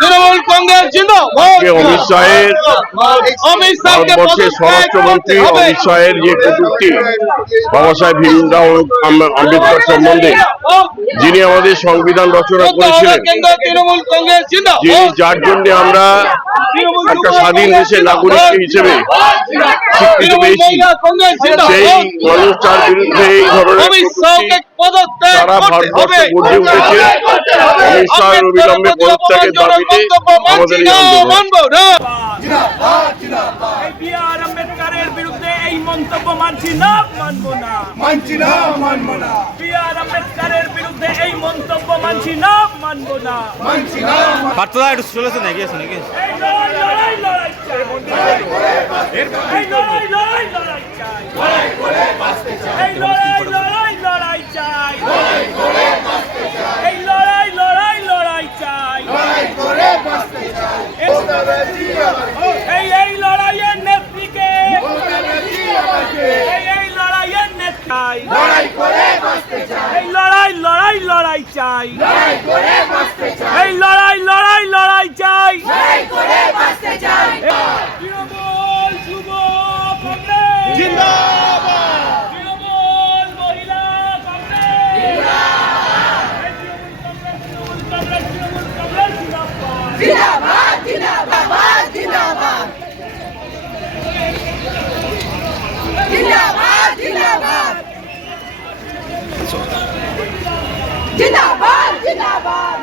তৃণমূল কংগ্রেস জিন্দাবাদ। অমিত শাহের ভারতবর্ষের স্বরাষ্ট্রমন্ত্রী অমিত শাহের যে কটূক্তি বাবা সাহেব ভীমরাও আম্বেদকর সম্বন্ধে, যিনি আমাদের সংবিধান রচনা করেছিলেন, তৃণমূল কংগ্রেস জিন্দাবাদ। যিনি যার জন্য আমরা একটা স্বাধীন দেশের নাগরিক হিসেবে স্বীকৃতি পেয়েছি, সেই মানুষটার বিরুদ্ধে এই ধরনের সারা ভারতবর্ষে গর্জে উঠেছে। অমিত শাহের অবিলম্বে পদত্যাগের দাবিতে আমাদের এই আন্দোলন। আম্বেদকরের বিরুদ্ধে এই মন্তব্য মানছি না, মানবো না, মানছি না, মানবো না। আম্বেদকরের বিরুদ্ধে এই মন্তব্য মানছি না, মানবো না, মানছি না। পার্থদা একটু চলেছে নাকি আছে নাকি? এই লড়াই লড়াই লড়াই চাই, এই লড়াই লড়াই লড়াই চাই, এই লড়াই লড়াই লড়াই চাই, এই লড়াই লড়াই লড়াই চাই, এই লড়াইয়ের নেত্রীকে, এই লড়াইয়ের নেত্রী, এই লড়াই লড়াই লড়াই চাই, এই লড়াই লড়াই লড়াই চাই। তৃণমূল যুব কংগ্রেস জিন্দাবাদ, তৃণমূল মহিলা কংগ্রেস জিন্দাবাদ, জিন্দাবাদ, জিন্দাবাদ, জিন্দাবাদ, জিন্দাবাদ, জিন্দাবাদ, জিন্দাবাদ।